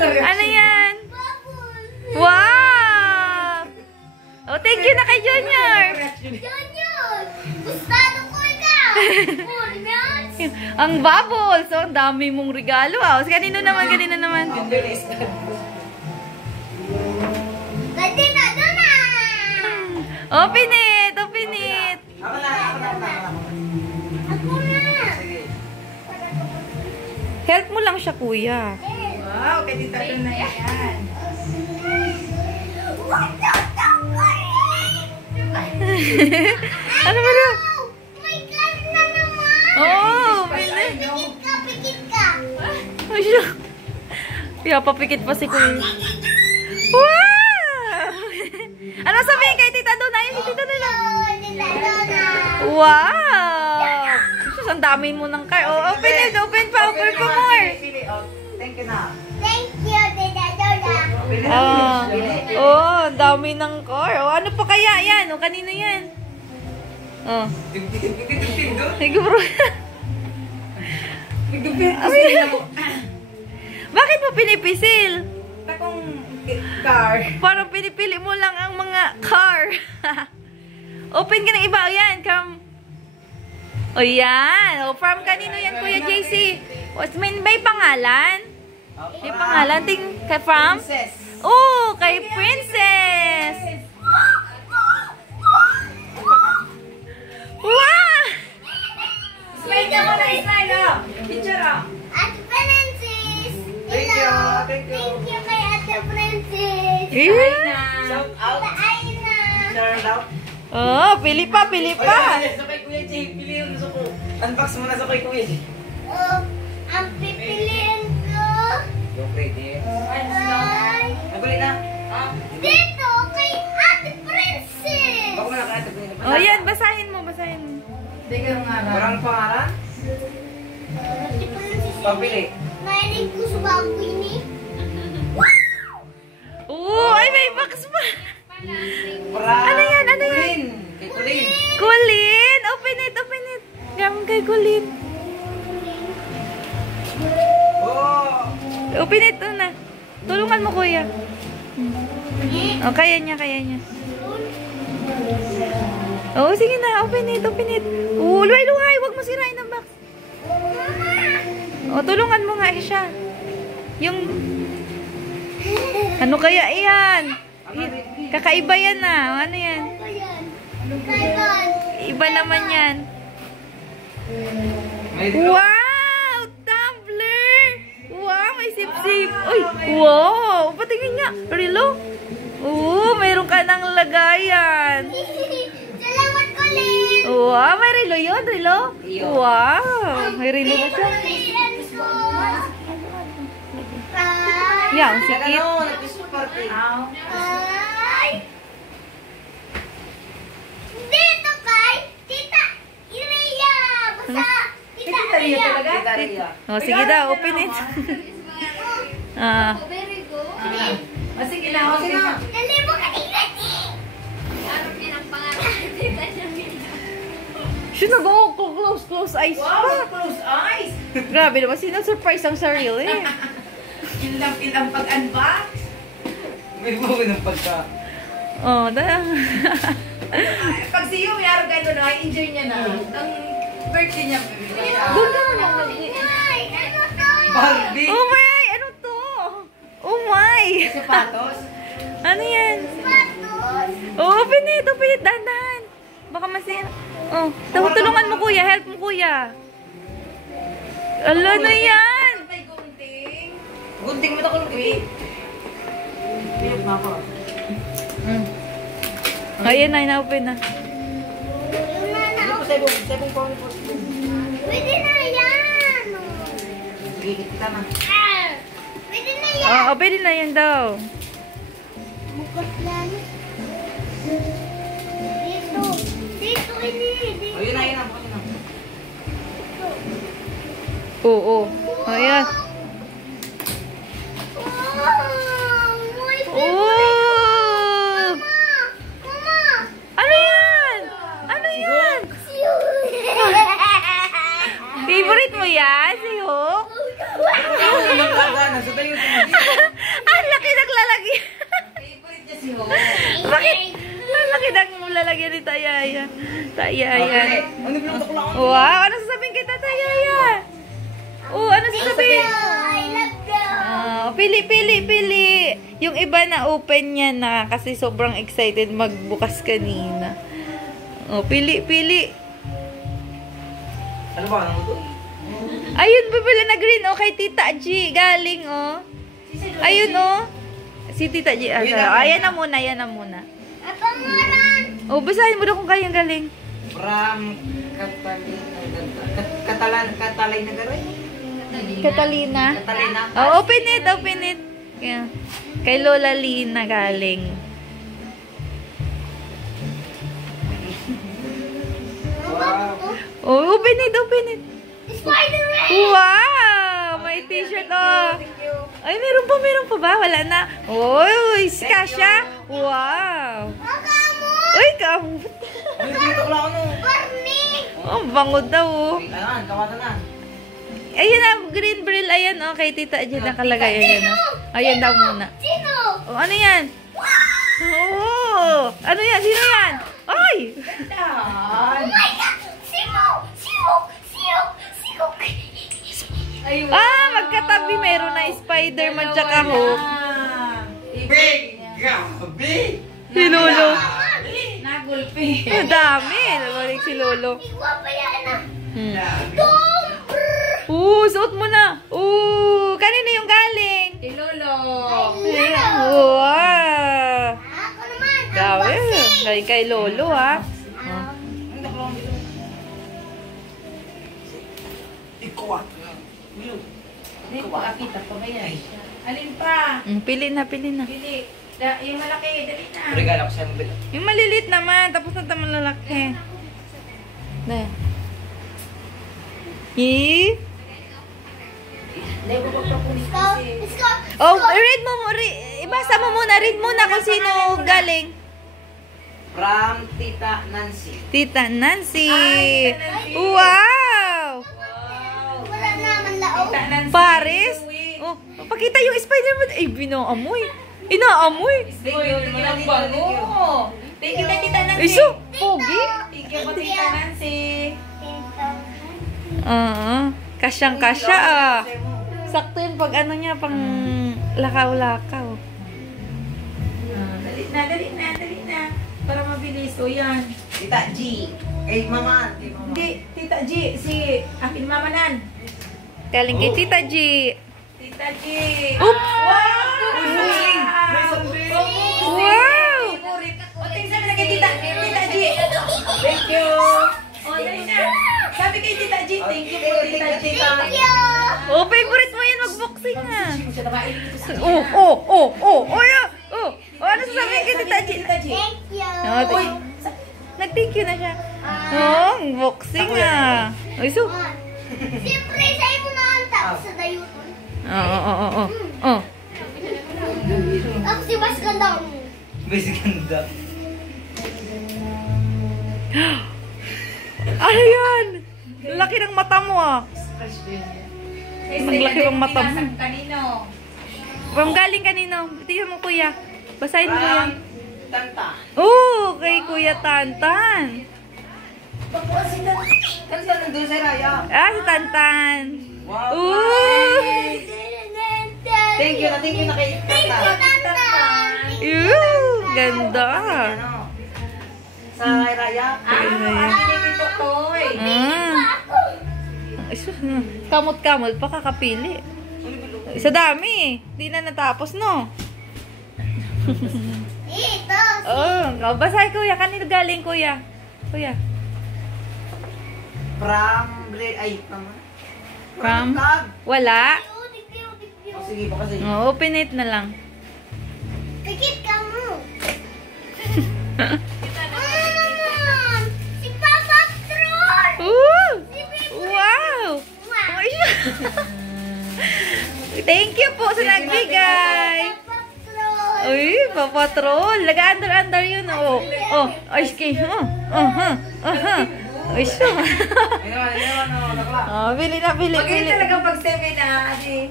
Ano yan? Wow! Oh, thank you na kay Junior. Junior! Gustado ko ikaw! Ang bubbles. So, ang dami mong regalo. Ah. Kanino naman, kanino naman. Kanina, doon na! Open it! Open it! Ako na! Help mo lang siya, kuya. Wow, kay Tita doon na yan. Ano ba na? May car na naman! Oh! Pikit ka! Ay, siya. Pinapapikit pa si kuya. Wow! Ano sabihin kay Tita Dona? Ayun si Tita Dona. Wow! Sus, ang dami mo ng car. Oh, open it. Open pa. Open pa more. Thank you na. Thank you, Tita Dona. Oh, ang dami ng car. Oh, ano pa kaya yan? Oh, kanino yan? Oh. Ay, bro. Bakit mo pinipisil? Takong car. Parang pinipili mo lang ang mga car. Open ka ng iba. O yan. Come. O yan. O, from kanino yan, Kuya JC? May pangalan? May pangalan? Kay from? Princess. Oh, kay Princess. Wow! Smile ka mo na, smile ah. Picture ah. Ate Princess! Thank you, thank you. Thank you kay Ate Princess! Shout out. Aina! Shout out. Oh, pili pa, pili pa. Sa kay Kuya Jay, pili yung gusto ko. Unbox mo na sa kay Kuya Jay. Oh, ang pipiliin ko Yung pwede. ay Naguli na. dito kay Ate Princess! Bako mo na kaya ito. Oh, yan. Basahin mo, basahin mo. Parang pangalan? Ate Princess, Pabili. nainig ko sa bago ini. Oh, ay, may box pa. Ano yan? Ano yan? Kulin. Kay Kulin. Kulin! Open it, open it. Gamang kay Kulin. Oh. Open it na. Tulungan mo, kuya. Oh, kaya niya, kaya niya. Oh, sige na. Open it, open it. Oh, luhay-luhay. Huwag mo sirain ang box. Oh, tulungan mo nga siya. Yung... Ano kaya yan? Kakaiba yan na. Ano yan? Iba naman yan. Wow! Tumbler! Wow! May sip-sip! Uy! Wow! Patingin nga! Rilo? Oo! Mayroon ka ng lagayan! Salamat ulit! Wow! May rilo yun? Rilo? Wow! May rilo na siya. Yan, sikit. Ano? Nag-Christmas party. Ay! Dito kay Tita Iria! Basta Tita Iria! Tita Ria. Oh, sige daw. Open it. Ah. Very good. Sige na, sige na. Dali mo ka tingnan Harap niya ng pangalan ni Tita Jamila. Siya nag-close eyes Wow, pa. close eyes. Grabe naman. Sino-surprise ang sarili eh. Ilang pag-unbox. May buwi ng pagka. Oh, dahil. Pag si Yumi, araw ganito na, enjoy niya na. Ang birthday niya. Doon ka na. Ay, ano to? Barbie. Oh my! Ano to? Oh my! Sapatos. Ano yan? Patos. Oh, open it! Open it! Dahan-dahan! Baka masira. Oh, tulungan mo kuya. Help mo kuya. Ala na yan! May gunting. Gunting mo ito kung wait. Wait, mako. Ayan na, ina-open na. Yung nana. Ano po sa ibong pang po. Pwede na yan. Sige, kita na. Pwede na yan. Oh, pwede na yan daw. Bukas lang. Dito. Dito ini. Dito. O, yun na, yun na. Yun na. Oo. Ayan. Wow! May Oh! Mama! Ano yan? Ano yan? Favorite mo yan? Si Hook? Ano yung gagana? Sa tayo. Yaya. Tayaya. Ano binutok lang? Wow, ano sasabihin kay Tata Yaya? Oh, ano sasabihin? I love you. Pili, pili, pili. Yung iba na open niya na kasi sobrang excited magbukas kanina. Oh, pili, pili. Ano ba? Ano to? Ayun, bibili na green, oh, kay Tita G. Galing, oh. Ayun, oh. Si Tita G. Ayan na muna, ayan na muna. Ang pangalan. Oh, basahin mo daw kung kayang galing. From Katalay na garay? Catalina. Catalina. Oh, open it, open it. Yeah. Kay Lola Lina galing. Wow. Oh, open it, open it. Spider-Man. Wow! May t-shirt, oh. Ay, meron pa ba? Wala na. Uy, Kasha. Wow. Uy, kamot. Ano binutok lang ano? Barney. Oh, bango daw, oh. Ayan, tawatan na. Ayan na, green brill. Ayan, oh, kay Tita Jen nakalagay. Ayan, oh. Ayan daw muna. Sino? Oh, ano yan? Oh, ano yan? Sino yan? Ay! Oh my God! Sino? Sino? Sino? Sino? Ah, magkatabi. Meron na Spider-Man tsaka Hulk. Big gabi! Si Lolo. Nagulpi. Ang dami. Nabalik si Lolo. Ikaw pa yan ah. Suot mo na. Kanino yung galing? Si Lolo. Wow. Ako naman. Gawi. Galing kay Lolo, ha? Ikuha. Hindi ko akita pa ngayon. Alin pa? Pili na, pili na. Pili. Yung malaki, dali na. Regalo ko sa'yo mabili. Yung malilit naman. Tapos na tayo malalaki. Na. Let's go. Oh, read mo. Ibasa mo muna. Read muna kung sino galing. From Tita Nancy. Tita Nancy. Ay, Tita Nancy. Wow. Wala naman laog. Paris. Oh, pakita yung Spider-Man. Ay, binaamoy. Inaamoy. Thank you, bango. Thank you, Tita Nancy. Iso, pogi. Thank you po, Tita Nancy. Kasyang-kasya, ah. Sakto yun pag ano niya, pang lakaw-lakaw. Dali na. Para mabilis. O yan. Tita G. Kay Mama. Kay Mama. Hindi, Tita G. Si akin mamanan. Galing kay Tita G. Tita G. Oops! Wow! Wow! O, tingnan mo na kay Tita G. Thank you. O, dali na. Sabi kay Tita G, thank you po, Tita G. Oh, favorite mo yan, mag-boxing ah. Siya na mailin. Ano sasabihin kay Tita G? Thank you. Uy, Nag-thank you na siya. Oh, boxing ah. Uy, so. Siyempre, sa'yo mo na ang tao sa dayuton. Oh. Ako si Mas Gandang. Basic ganda. Ano yan? Laki ng mata mo ah. Naglaki ang mata mo. Kanino? From galing kanino? Tingnan mo kuya. Basahin mo yan. From Tanta. Oh, kay Kuya Tantan. Tanta nandun sa Raya. Ah, si Tantan. Wow. Ooh. Thank you na kay Tanta. Ganda. Ano? Sa Raya. Dito, Toy. Kamot-kamot pa kakapili. Sa dami. Di na natapos, no? Ito. Oh, basahin kuya. Kanino galing kuya? Kuya. From Kag. Wala. Oh, sige pa kasi. Oh, open it na lang. Pikit ka mo. Naman! Si Papa Troll! Ooh! Si Bibi! Wow! Ay, thank you po sa nagbigay. Papa Troll! Uy, papatrol. Laga-under-under yun. Oh, ay, sige. Uy, siya. Nakla. Oh, bili na, bili. Magaling talaga pag 7 na, ate.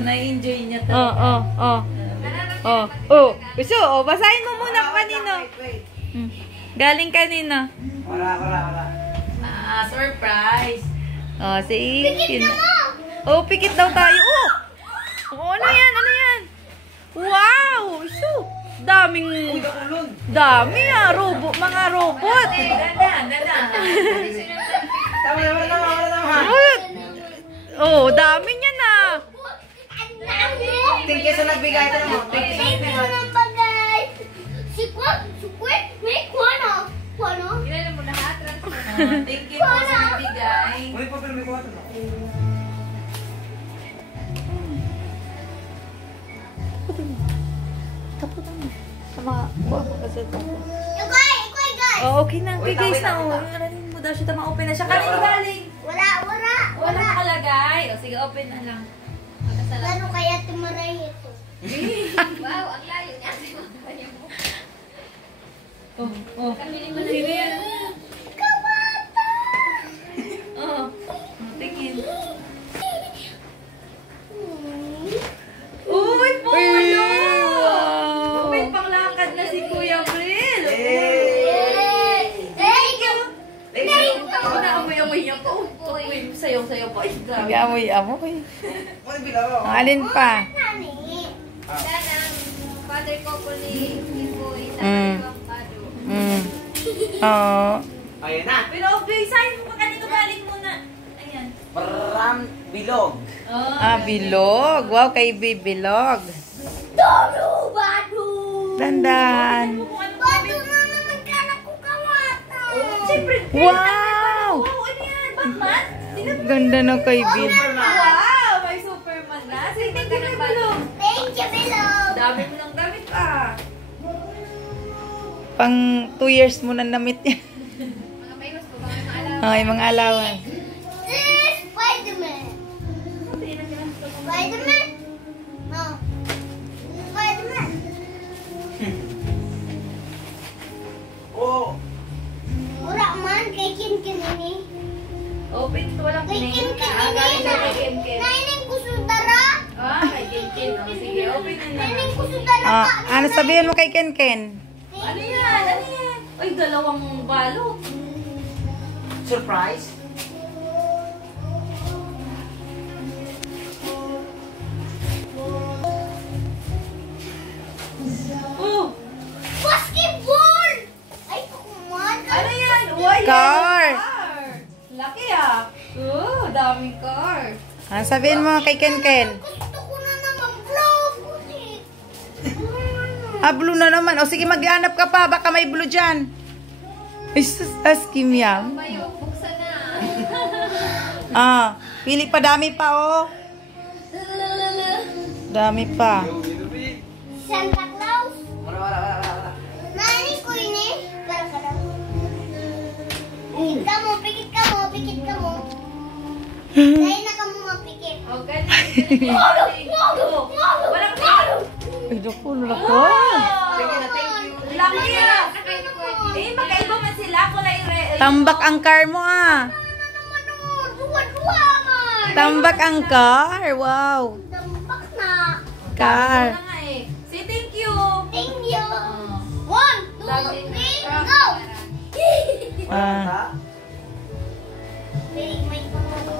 Na-enjoy niya to. Oh. Gusto, basahin mo muna kung kanino. Wait. Galing kanina. Wala. Surprise. Oh, si Oh, pikit daw tayo. Oh, ano yan? Ano yan? Wow! So, daming... Dami mga robot. Dandan. Tama. Oh, dami niya na. Thank you sa nagbigay. Ito naman. Thank you sa nagbigay. Kilala mo lahat. Thank you po sa nagbigay. Uy, papel, may kuha ito. Oh, okay na. Okay, guys na. Oh, mo daw siya. Open na siya. Kanino galing? Wala nakalagay. O, sige, open na lang. Lalo kaya tumaray ito. Wow, ang layo niya. Oh. Sino yan? Oh. Tingin. Uy, polo! May panglakad na si Kuya Bril. Thank you. Ako na amoy-amoy niya po. Uy, sayaw-sayaw pa. Ay, grabe. Nag-amoy-amoy. Uy, bilaw. Alin pa? Sana, father ko po ni Boy. Mm. Sana ko ang pado. Oo. Ayan na. Pero, sign mo kanino galing muna. Ayan. Pram bilog. Bilog. Wow, kay Bilog. Tolo, bado. Dandan. Bado na naman ka na kukawata. Siyempre. Wow! Wow, ano yan? Batman? Ganda na kay Bill. Wow! May Superman na. Sige, thank you, Bilog. Thank you, Bilog. Dami mo ng damit ah. Pang 2 years mo na namit yan. Mga mayos po, mga maalaw. Okay, mga alawan. Spider-Man. Spider-Man? No. Spider-Man. Oh. Mura man, kay Kin-Kin ini. Open to walang Kay pinay. Kin-Kin Galing ini. na kay Ken-Ken. Naining ko sudara. Kay Ken-Ken. Sige, open na na. Naining ko sudara Ah, pa. ano sabihin mo kay Ken Ken? Ano yan? Ano yan? Ay, dalawang balot. Surprise. Oh! Basketball! Ay, kukuman. Ano yan? Uy, Car. car. Laki ah. Oh, daming car. Ano sabihin mo kay Ken Ken? Gusto ko na naman vlog. Ah, blue na naman. O sige, maghanap ka pa. Baka may blue dyan. Ay, sus, askim yan. Mayo, buksan na. Ah, pili pa. Dami pa, oh. Dami pa. Santa Claus. Wala. Nani ko ini? Para ka daw. Pikit ka mo. Dahil na ka mo mapikit. Oh, ganyan. Walang Ay, naku, nalako. Thank you. Laki ah. Magkaiba man sila. Ako na Tambak ang car mo, ah. Dua-dua man. Tambak ang car. Wow. Tambak na. Car. Say thank you. Thank you. 1, 2, 3, go! Ah. May pangalo.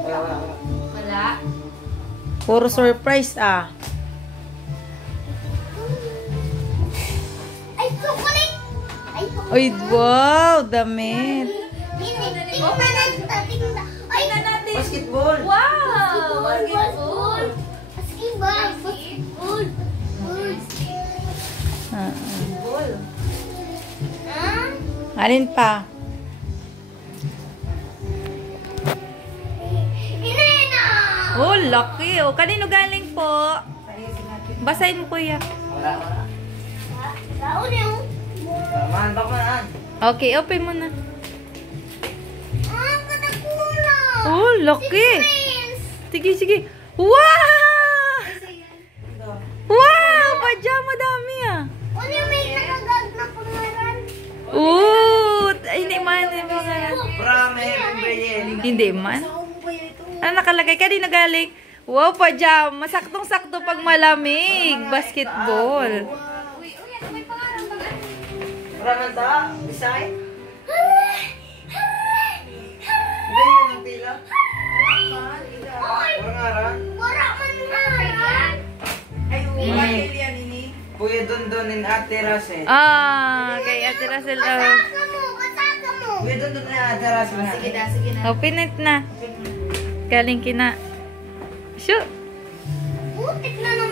Wala. Wala. Puro surprise, ah. Ay, chocolate! Ay, chocolate. Ay, wow. Damit. Open it! Ay, natin. Basketball. Wow! basketball! Basketball! Ah, Ball. Ah? alin pa? Irena! Oh, laki. Oh, kanino galing po? Basahin mo, kuya. Wala. Baon yung... Man, bakman. Okay, open mo na. Ah, katakuna! Oh, laki. Prince! Sige. Wow! Wow! Pajama dami ah. Ano yung may nakagag na pangalan? Hindi man. From Heaven. Hindi man. Ano nakalagay? Kanino galing? Wow, pajama. Saktong-sakto pag malamig. Basketball. Uy, ano may pangalan? Raman ta, Bisay. Ganyan ang tila. Orang aran. Wala man na. Ay, umatil yan, ini. Kuya Dondonin Ate Russell. Kay Ate Russell. Basaka mo, basaka mo. Kuya Dondonin Ate Russell. Sige na, sige na. Pinit na. Galing kina. Shoot. Butik na ng